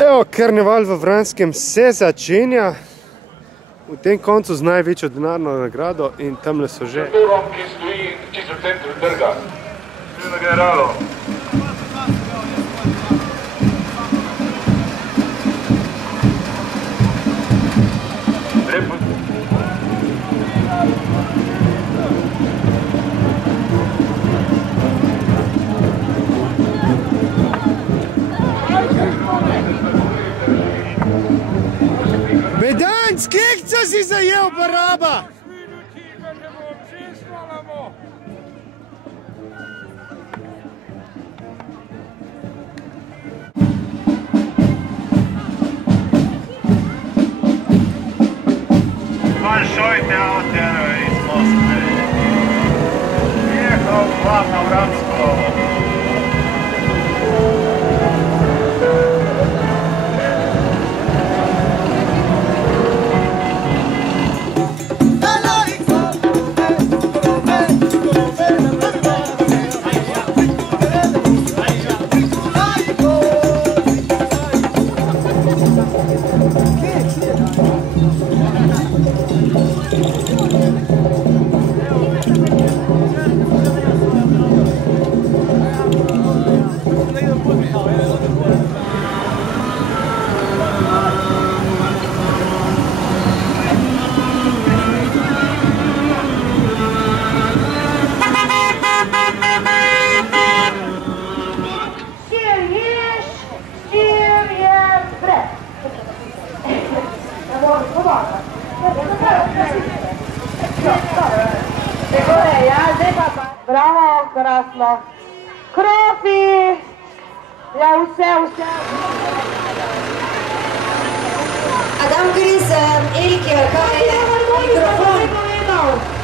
Evo, karneval v Vranskem se začenja. V tem koncu z največjo denarno nagrado in tamle so že. Ki stoji čisto v centru trga. Na generalo. Bedanc, kekca si zajel, baraba! Man šojte avtero iz Moskve. Jehal vlak na Vransko. Bravo, krasno. Krofi! Ja, vse. Adam Grisen, Erike, kaj je? Mikrofon.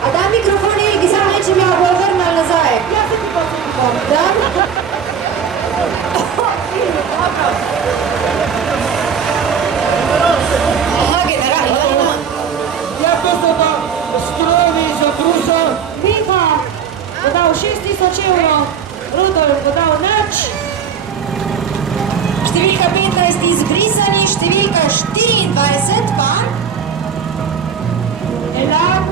Adam mikrofon, Erike, samo nečem ja bo vrnal nazaj. Ja se ti pa mikrofon. Da? Aha, general, Ja, to so pa strojevi za družo. Miha bo dal 6000 evrov, Rudolf bo dal nič. Številka 15 izbrisani, številka 24 pa? Elan.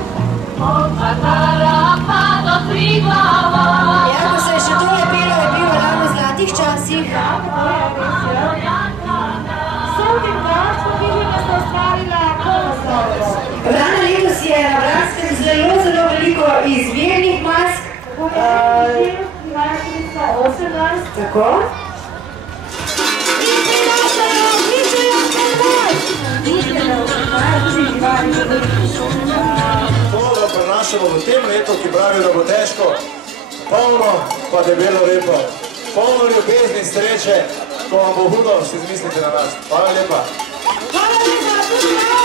Ja, ko se je še tole pelo, je bil Elan v zlatih časih. Sotim dač smo videli, da sta ustvarila konstantno. Vrana letos je na Vranskem zelo veliko izvirnih mask. 18. Tako? To, da prenašamo v tem letu, ki pravi, da bo težko, polno pa debelo lepo, polno ljubezni, sreče, ko vam bo hudo, si zmislite na nas. Hvala lepa. Hvala lepa, tudi